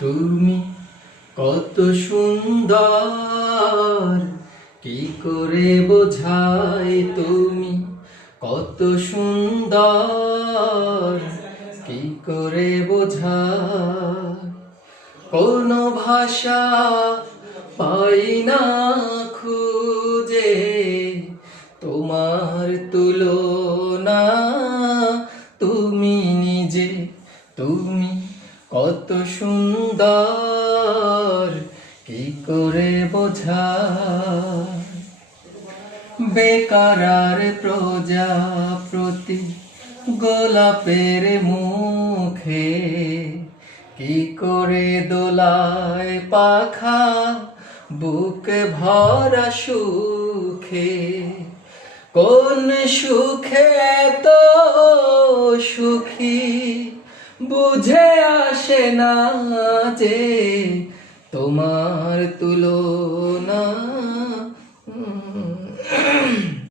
তুমি কত সুন্দর, কি করে বোঝাই তুমি কত সুন্দর, কি করে বোঝাই। কোনো ভাষা পাই না খুঁজে তোমার তুলনা, তুমি নিজে তুমি কত সুন্দর, কি করে বোঝাই। বেকার প্রজাপতি গোলাপের মুখে, কি করে দোলায় পাখা বুক ভরা সুখে। কোন সুখে এত সুখী বুঝে আসে না যে তোমার তুলনা।